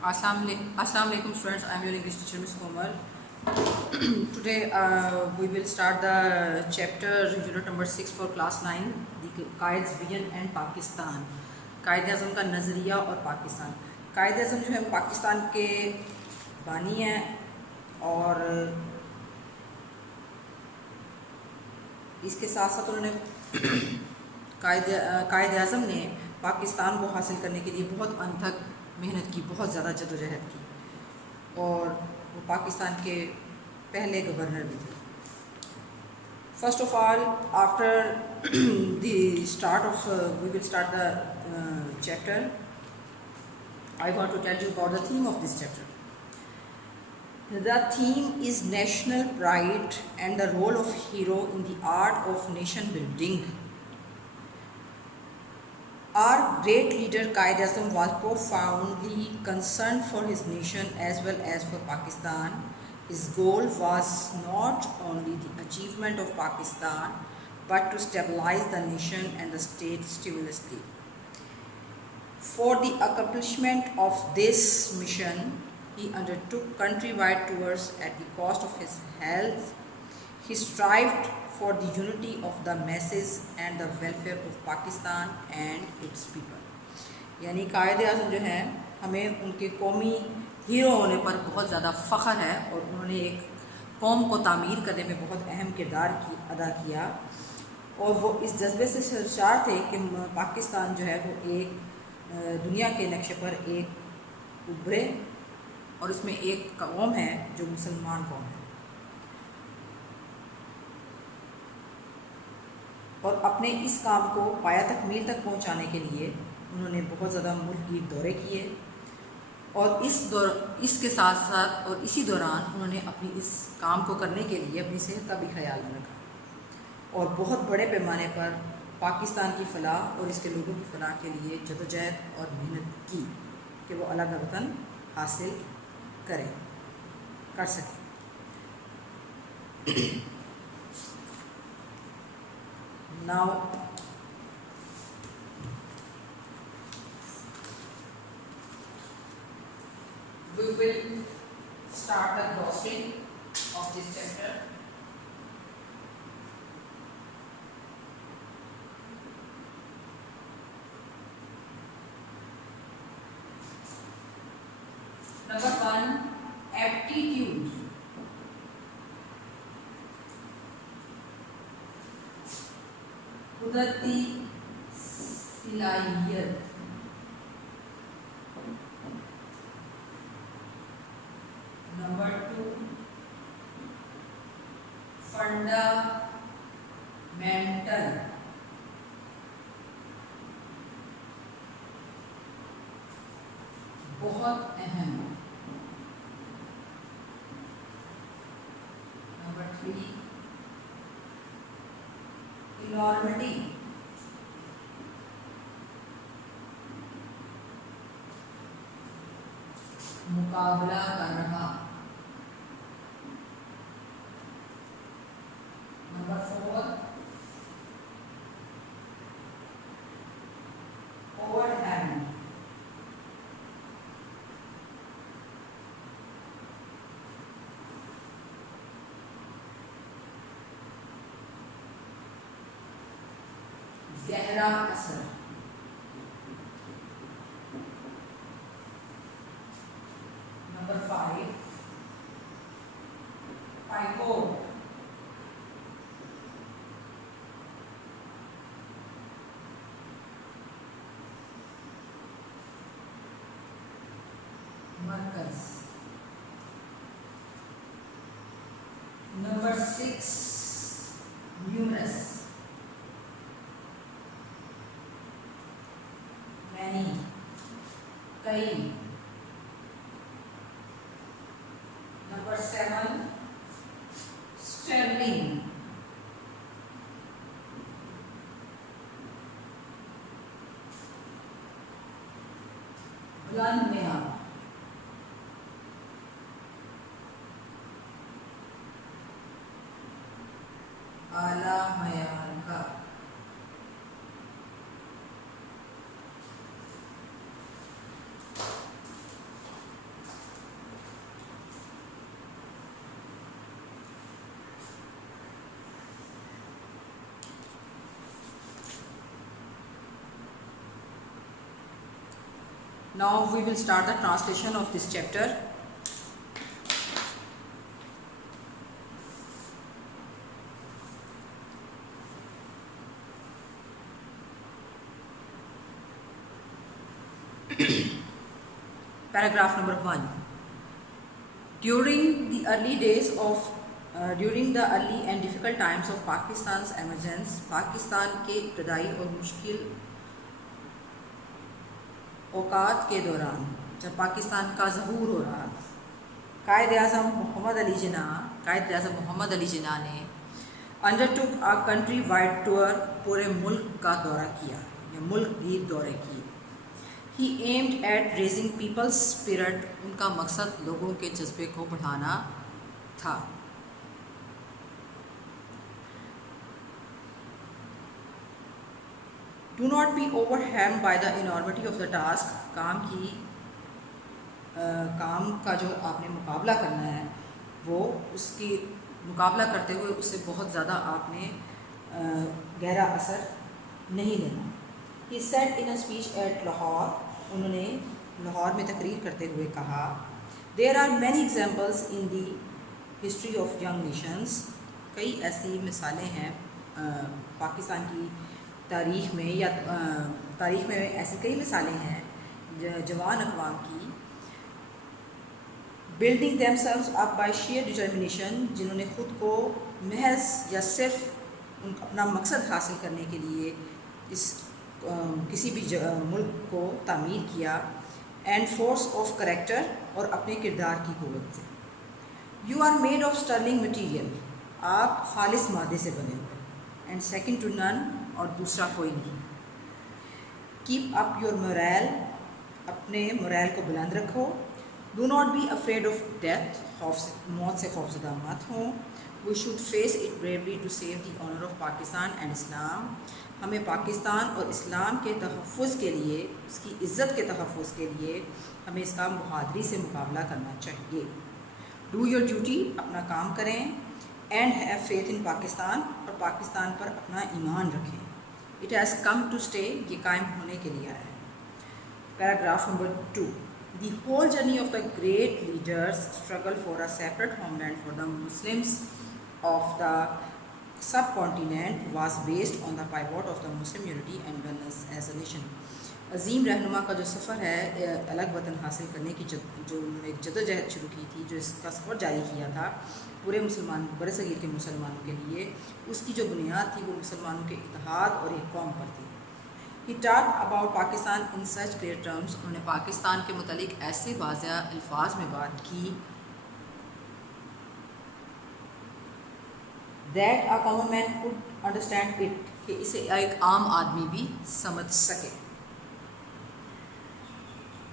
Assalamu alaikum students. I am your English teacher Ms. Komal. Today we will start the chapter unit number 6 for class 9, the Qaid's Vision and Pakistan. कायद अज़म का नज़रिया और पाकिस्तान. कायद अज़म जो है पाकिस्तान के बानी हैं और इसके साथ साथ उन्होंने कायद अज़म ने पाकिस्तान को हासिल करने के लिए बहुत अनथक मेहनत की, बहुत ज़्यादा जदोजहद की और वो पाकिस्तान के पहले गवर्नर भी थे. First of all, after the start of, we will start the chapter. I want to tell you about the theme of this chapter. The theme is national pride and the role of hero in the art of nation building. Our great leader Qaid Azam was profoundly concerned for his nation as well as for Pakistan. His goal was not only the achievement of Pakistan but to stabilize the nation and the state stimulously. For the accomplishment of this mission, he undertook countrywide tours at the cost of his health. He strived for the unity of the masses and the welfare of Pakistan and its people. यानी कायद आज़म जो हैं हमें उनके कौमी हीरो होने पर बहुत ज़्यादा फ़ख्र है और उन्होंने एक कौम को तामीर करने में बहुत अहम किरदार अदा किया और वो इस जज्बे से सरशार थे कि पाकिस्तान जो है वो एक दुनिया के नक्शे पर एक उभरे और इसमें एक कौम है जो मुसलमान कौम है. और अपने इस काम को पाया तकमील तक पहुंचाने के लिए उन्होंने बहुत ज़्यादा मुल्क की दौरे किए और इसके साथ साथ और इसी दौरान उन्होंने अपनी इस काम को करने के लिए अपनी सेहत का भी ख्याल रखा और बहुत बड़े पैमाने पर पाकिस्तान की फलाह और इसके लोगों की फलाह के लिए जदोजहद और मेहनत की कि वो अलग वतन हासिल कर सकें. Now we will start the glossary of this chapter. Number 1, aptitude. कुदरती सलाहियत. Number 2, fundamental. बहुत अहम. Number 3, enormity. मुकाबला कर रहा. Number 4, overhand. गहरा असर. Number 5, pivot. मरकज. Number 6, numerous. मैनी, कई. Number 7, sterling. बुलंद मियार. आला मयार का. Now we will start the translation of this chapter. Paragraph number 1. During the early and difficult times of Pakistan's emergence, Pakistan के इब्तदाई और मुश्किल औकात के दौरान जब पाकिस्तान का ज़हूर हो रहा, कायद-ए-आज़म मोहम्मद अली जिन्ना ने undertook a country wide tour, पूरे मुल्क का दौरा किया या मुल्क गीर दौरे किए. He aimed at raising people's spirit. उनका मकसद लोगों के जज्बे को बढ़ाना था. Do not be overwhelmed by the enormity of the task. काम का जो आपने मुकाबला करना है वो उसकी मुकाबला करते हुए उससे बहुत ज़्यादा आपने गहरा असर नहीं लेना. He said in a speech at Lahore. उन्होंने लाहौर में तकरीर करते हुए कहा, There are many examples in the history of young nations. कई ऐसी मिसालें हैं पाकिस्तान की तारीख़ में या तारीख़ में ऐसी कई मिसालें हैं जवान अक़वाम की. Building themselves up by sheer determination, जिन्होंने ख़ुद को महज या सिर्फ अपना मकसद हासिल करने के लिए किसी भी मुल्क को तामीर किया. एंड फोर्स ऑफ करेक्टर, और अपने किरदार की क़ुव्वत से. You are made of sterling material, आप खालिस मादे से बने हुए. एंड सेकंड टू नन, और दूसरा कोई नहीं. कीप अप योर मोरल, अपने मोरल को बुलंद रखो. Do not be afraid of death, मौत से खौफज़दा मत हो. We should face it bravely to save the honour of Pakistan and Islam. हमें पाकिस्तान और इस्लाम के तहफ़्फ़ुज़ के लिए, इसकी इज़्ज़त के तहफ़्फ़ुज़ के लिए हमें इसका बहादुरी से मुकाबला करना चाहिए. डू योर ड्यूटी, अपना काम करें. And have faith in Pakistan, और पाकिस्तान पर अपना ईमान रखें. It has come to stay, ये कायम होने के लिए आया है. Paragraph number 2. The whole journey of the great leader's struggle for a separate homeland for the Muslims of the subcontinent was based on the pivot of the Muslim unity and oneness as a nation. अजीम रहनुमा का जो सफ़र है अलग वतन हासिल करने की जो उन्होंने एक जदोजहद शुरू की थी, जो इसका सफ़र जारी किया था पूरे बरसगीर के मुसलमानों के लिए, उसकी जो बुनियाद थी वो मुसलमानों के इत्तेहाद और एक कौम पर थी. He talked about Pakistan in such clear terms. उन्होंने पाकिस्तान के मुतालिक ऐसे वाज़ेह अल्फाज में बात की that a common man could understand it, कि इसे एक आम आदमी भी समझ सके.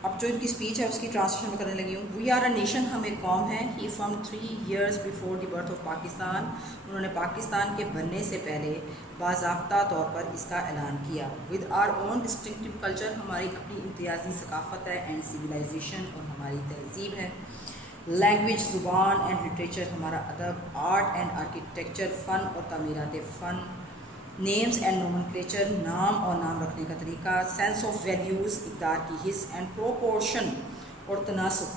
अब जो इनकी स्पीच है उसकी ट्रांसलेशन में करने लगी हूँ. वी आर अ नेशन, हम एक कौम है. He from 3 years before the birth of Pakistan, उन्होंने पाकिस्तान के बनने से पहले बाज़ाब्ता तौर पर इसका ऐलान किया. With are own distinctive culture, हमारी अपनी इम्तियाज़ी सकाफ़त है. एंड सिविलाइजेशन, और हमारी तहज़ीब है. लैंग्वेज, ज़ुबान एंड लिटरेचर, हमारा अदब. आर्ट एंड आर्किटेक्चर, फ़न और तामीरात फ़न. नेम्स एंड नोमेनक्लेचर, नाम और नाम रखने का तरीका. सेंस ऑफ वैल्यूज़, इक़दार की हिस्स. एंड प्रोपोर्शन, और तनासब.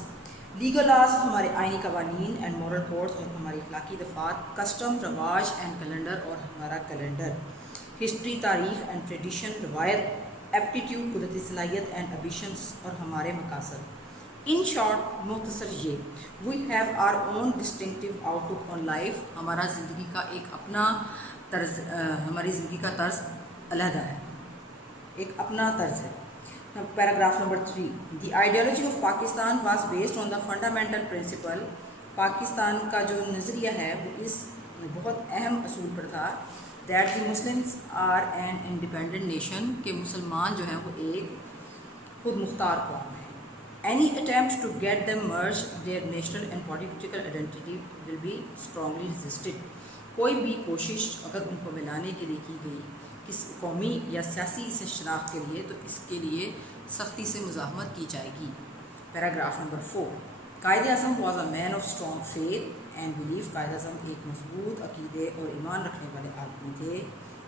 लीगल लॉज, हमारे आइनी कवानीन. एंड मॉरल कोड्स, और हमारी अखलाकी दफ़ात. कस्टम, रवाज एंड कैलेंडर, और हमारा कैलेंडर. हिस्ट्री, तारीख़ एंड ट्रेडिशन, रवायत. एप्टीट्यूड, कुदरती सलाहियत. एंड एम्बिशंस, और हमारे मकासद. इन शॉर्ट, मुख्तसर ये, we have our own distinctive outlook on life, हमारा ज़िंदगी का एक अपना तर्ज, हमारी ज़िंदगी का तर्ज अलहदा है, एक अपना तर्ज है. Paragraph number 3. The ideology of Pakistan was based on the fundamental principle, Pakistan का जो नज़रिया है वो इस बहुत अहम असूल पर था. That the Muslims are an independent nation, के मुसलमान जो हैं वो एक खुद मुख्तार कौम है. Any attempt to get them merged their national and political identity will be strongly resisted. कोई भी कोशिश अगर उनको मिलाने के लिए की गई किस कौमी या सियासी से शनाख्त के लिए, तो इसके लिए सख्ती से मुज़ाहमत की जाएगी. Paragraph number 4. Quaid-e-Azam was a man of strong faith and belief. Quaid-e-Azam एक मजबूत अकीदे और ईमान रखने वाले आदमी थे.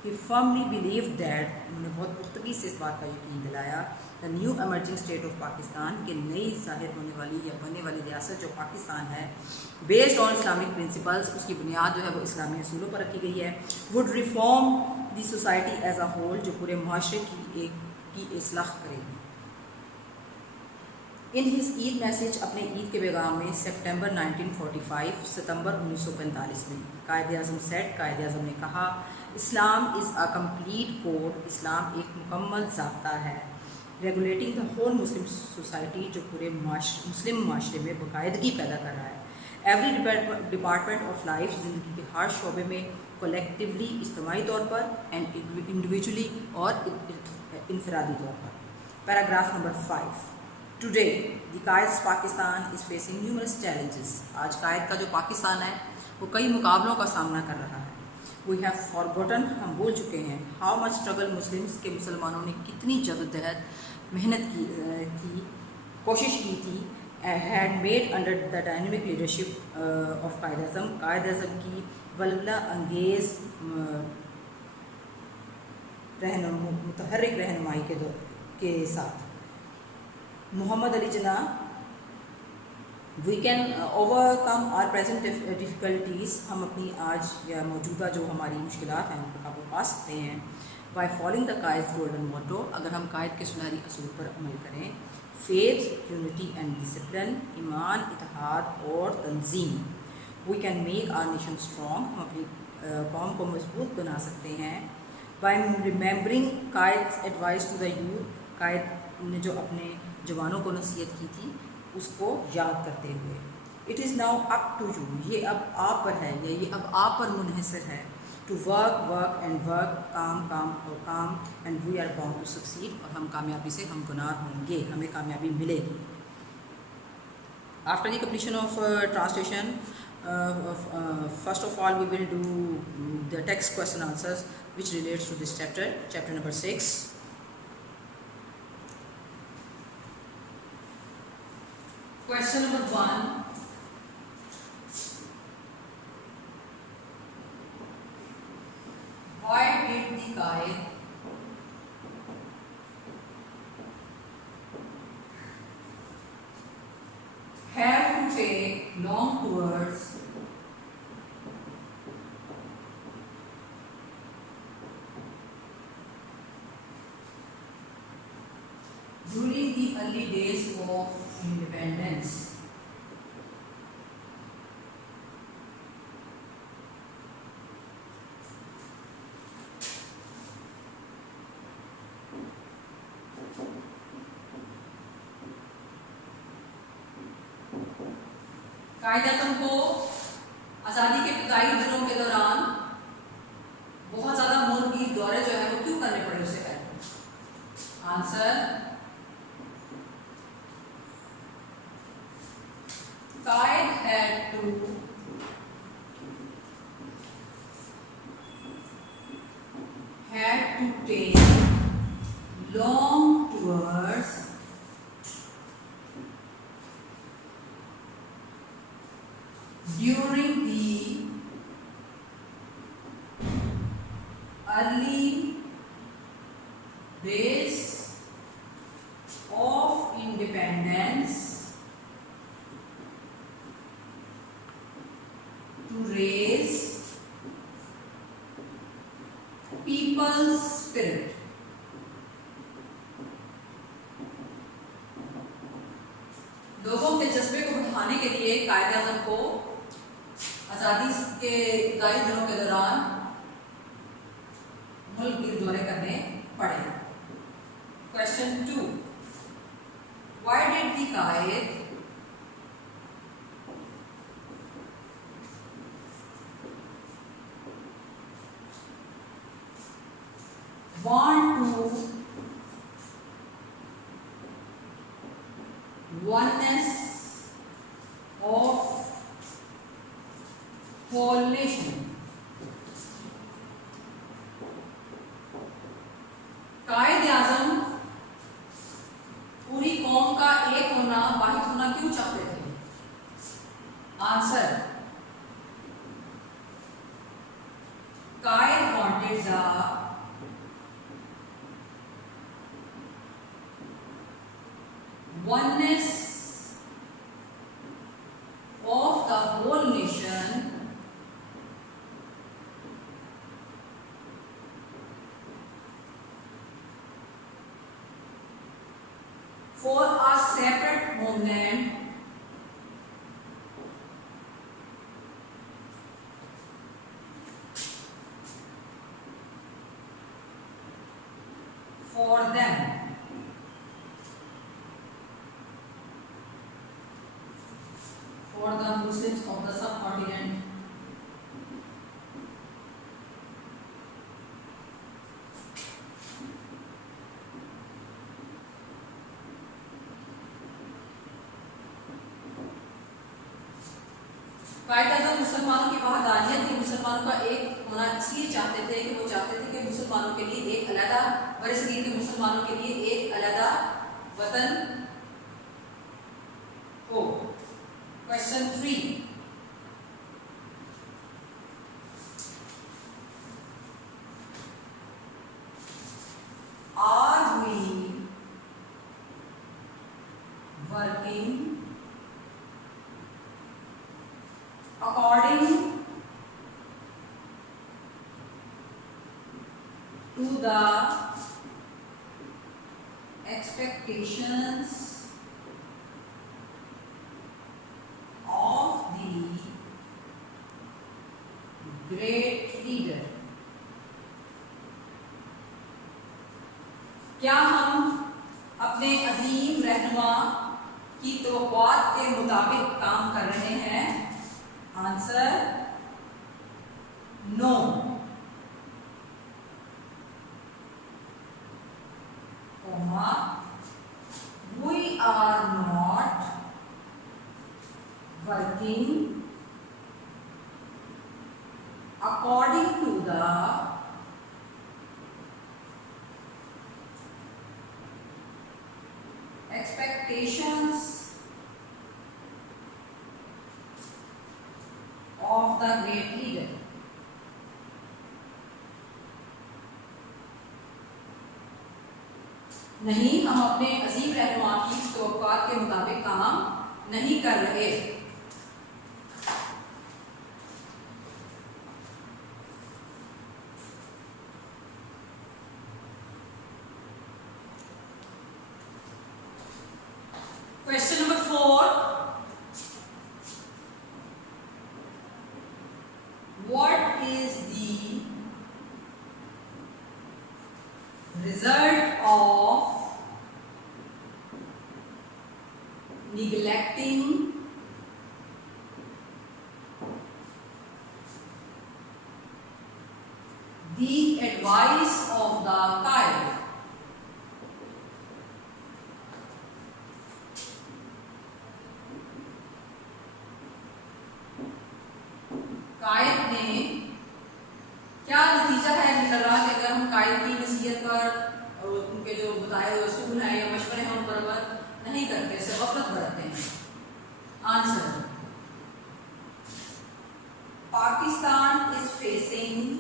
He firmly believed that, उन्होंने बहुत पुख्तगी से इस बात का यकीन दिलाया, the new emerging state of Pakistan, कि नई ज़ाहिर होने वाली या बनने वाली रियासत जो पाकिस्तान है, based on Islamic principles, उसकी बुनियाद जो है वो इस्लामी असूलों पर रखी गई है, would reform the society as a whole, जो पूरे माशरे की इस्लाह करेगी. इन हिज ईद मैसेज, अपने ईद के पैगाम में सितंबर 1945 सितंबर 1945 में कायद आज़म सेट, कायद आज़म ने कहा, Islam is a complete code, Islam एक मुकम्मल ज़ाब्ता है, regulating the whole Muslim society, जो पूरे मुस्लिम माशरे में बाकायदगी पैदा कर रहा है. एवरी डिपार्टमेंट ऑफ लाइफ, ज़िंदगी के हर शोबे में कलेक्टिवली, इज्तमाही तौर पर, एंड इंडिविजुअली और इनफरादी तौर पर. Paragraph number 5. Today the Quaid Pakistan is facing numerous challenges. आज कायद का जो पाकिस्तान है वो कई मुकाबलों का सामना कर रहा है. वी हैव फॉरगॉटन, हम भूल चुके हैं, हाउ मच स्ट्रगल मुस्लिम्स, के मुसलमानों ने कितनी जद्दोजहद मेहनत की थी, कोशिश की थी, had made under the dynamic leadership of Quaid Azam, Quaid Azam की वल्ला अंगेज़ मुतहर्रिक रहनुमाई के साथ. Mohammad Ali Jinnah, we can overcome our present difficulties, हम अपनी आज या मौजूदा जो हमारी मुश्किलात हैं उन पर काबू पा सकते हैं. By following the Quaid golden motto, अगर हम कायद के सुनहरी असूल पर अमल करें. फेथ, यूनिटी एंड डिसिप्लिन, ईमान, इत्तेहाद और तंजीम. We can make our nation strong, हम अपनी कौम को मजबूत बना सकते हैं. By remembering Quaid advice to the youth, Quaid ने जो अपने जवानों को नसीहत की थी उसको याद करते हुए. It is now up to you, ये अब आप पर है, या ये अब आप पर मुनहसर है. टू वर्क एंड वर्क, काम और काम, and we are bound to succeed, और हम कामयाबी से हमगुनार होंगे, हमें कामयाबी मिलेगी. After the completion of translation, first of all we will do the text question answers which relates to this chapter number 6. Question number 1. Why did the Qaid have to take long tours during the early days of independence? Quaid-e-Azam को आज़ादी के इब्तदाई दिनों के दौरान बहुत ज़्यादा मुल्क की दौरे जो है वो क्यों करने पड़े उससे पहले? Answer, Qaid had to take long tours during the early days of independence to raise people's spirit. लोगों के जज्बे को बढ़ाने के लिए कायद-ए-आज़म को आज़ादी के इब्तदाई दिनों के दौरान मुल्क के दौरे करने पड़े. क्वेश्चन 2. Why did the Qaid want to oneness of whole nation? Quaid-e-Azam पूरी कौम का एक होना, वाहिद होना क्यों चाहते थे? आंसर, कायद wanted the for a separate homeland for them. For the Muslims of the subcontinent. कायदा मुसलमानों की वहादानियत थी, मुसलमानों का एक होना इसलिए चाहते थे कि वो चाहते थे कि मुसलमानों के लिए एक अलग बरसगीर के मुसलमानों के लिए एक अलग वतन हो। क्वेश्चन 3, are we working according to the expectations of the great leader? क्या हम अपने अजीम रहनुमा की तवक्कुआत के मुताबिक काम कर रहे हैं? Answer no. We are not working according to the expectations of the great leader. नहीं, हम अपने अजीम रहनुमा की तवक्कुआत के मुताबिक काम नहीं कर रहे। Question number 4, what is the result of neglecting the advice of the Qaid? कायद ने क्या नतीजा है निकल रहा कि अगर हम कायद की नसीहत पर और उनके जो बताए हुए उसूल हैं या मशवरे हैं उन पर अमल नहीं करते, इससे गफलत बरतते हैं? आंसर, Pakistan is facing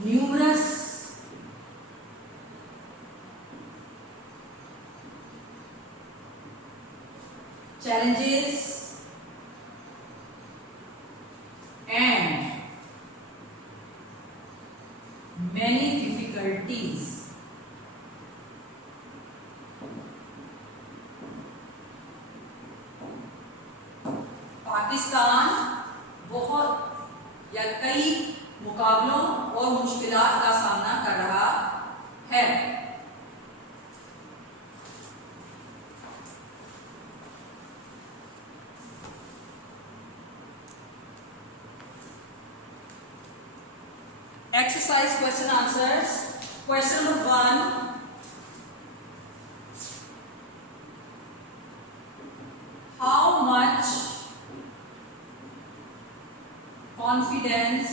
numerous challenges and many difficulties. Pakistan बहुत या कई मुकाबलों और मुश्किलात का सामना कर रहा है। Exercise question answers. Question number 1. How much confidence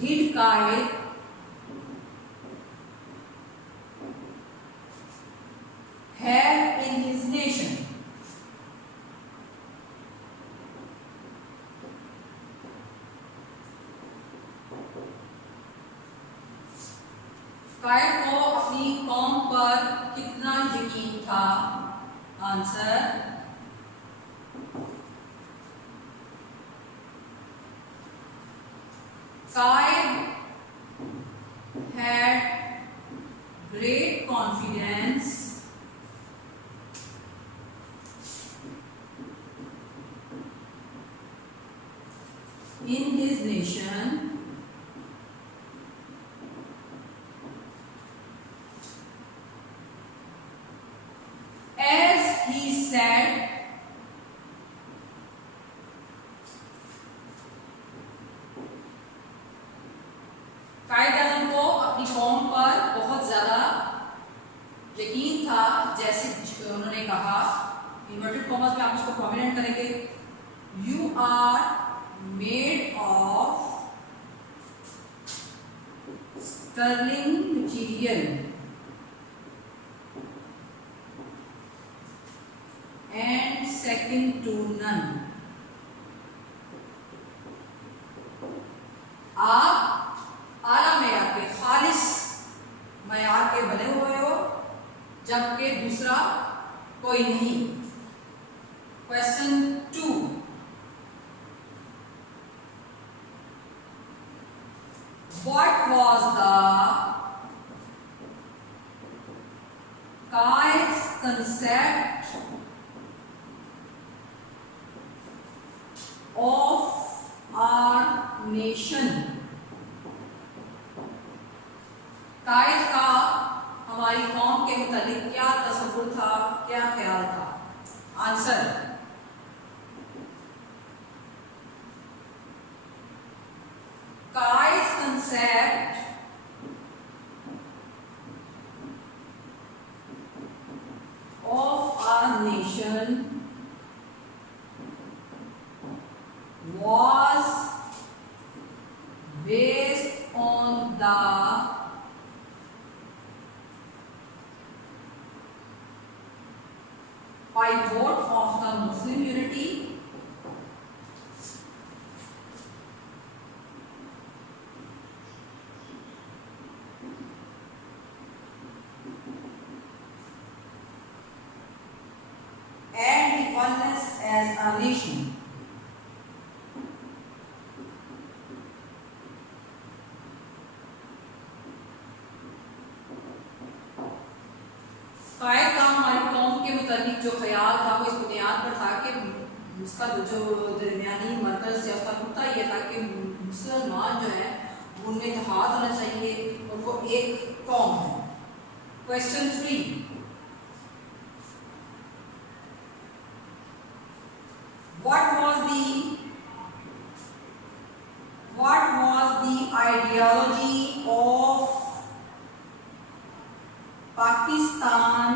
did Qaid have in his nation? कायद को अपनी कौम पर कितना यकीन था? Answer, Qaid had great confidence in his nation as he said कायद आज़म को अपनी कौम पर बहुत ज़्यादा यकीन था, जैसे उन्होंने कहा, इन्वर्टेड कॉमर्स में आप इसको प्रोमिनेंट करेंगे, you are made of sterling material and second to none. आप आला मेयार के, खालिस मेयार के बने हुए हो, जबकि दूसरा कोई नहीं। क्वेश्चन 2, what was the Qaid's concept of our nation? कायद का हमारी कौम के मुतालिक क्या तसव्वुर था, क्या ख्याल था? Answer, Qaid's concept of our nation was based on the pivot of the Muslim unity and the oneness as a nation. कायद का हमारी कौम के मुतालिक जो ख्याल था वो इस बुनियाद पर था कि उसका जो दरमियानी मरकज या उसका नुक्ता ये था कि मुसलमान जो है उनमें इत्तेहाद होना चाहिए और वो एक कौम है। क्वेश्चन 3, what was the ideology of Pakistan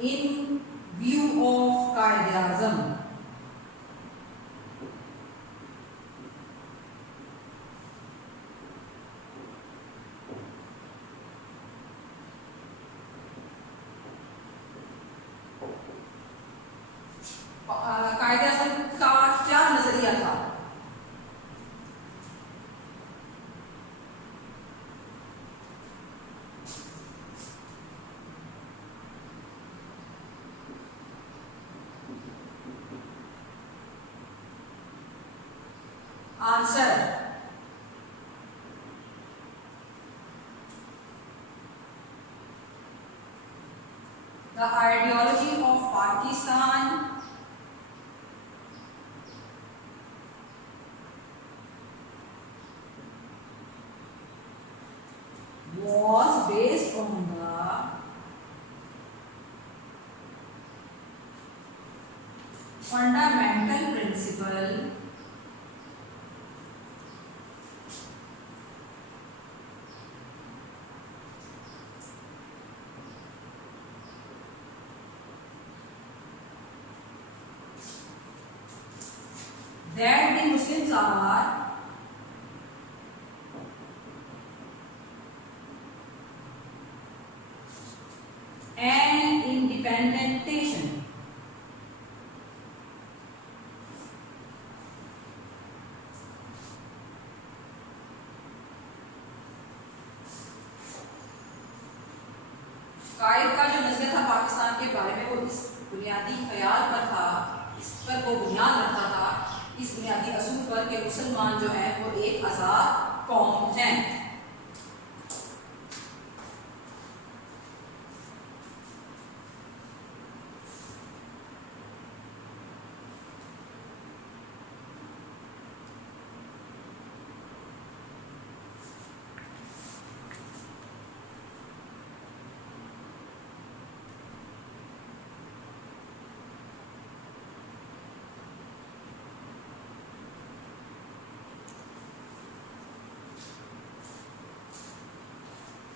in view of Qaid-e-Azam? Quaid-e-Azam का क्या नजरिया था? Answer, the ideology of Pakistan was based on the fundamental principle that the Muslims are an independent nation. कायद का जो नजरिया था पाकिस्तान بنیادی خیال پر تھا، اس پر وہ بنیاد رکھتا تھا، اس بنیادی اصول پر کہ مسلمان جو ہیں وہ ایک آزاد قوم ہیں.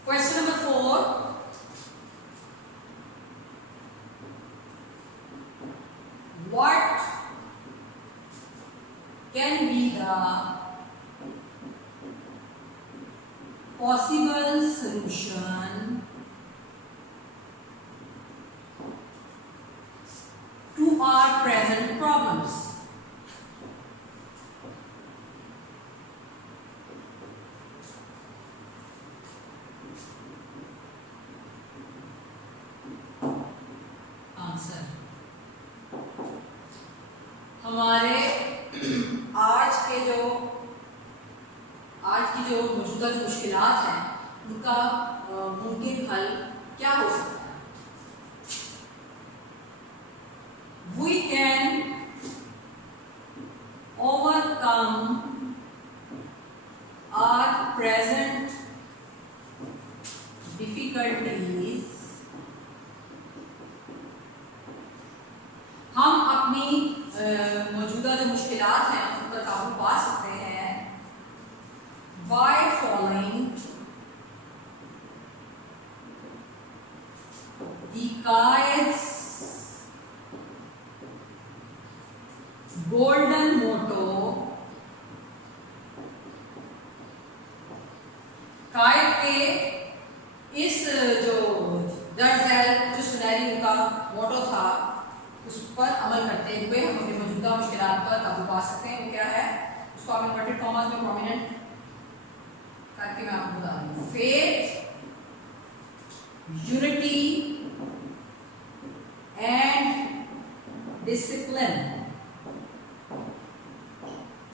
Question number 4. What can be the possible solution to our present problems? Answer. ہمارے آج کی جو موجودہ مشکلات ہیں ان کا ممکن حل کیا ہو سکتا ہے؟ We can overcome our present difficulties. ہم اپنی موجودہ جو مشکلات ہیں ان پر قابو پا سکتے ہیں by following the قائد's golden motto. قائد کے اس جو درج ذیل جو سنہری ان کا موٹو تھا اس پر عمل کرتے ہوئے ہم اپنی موجودہ مشکلات پر قابو پا سکتے ہیں. وہ کیا ہے؟ اس کو آپ انورٹڈ کاماز میں پرومیننٹ کر کے میں آپ کو بتا دوں. فیتھ، یونٹی اینڈ ڈسپلن.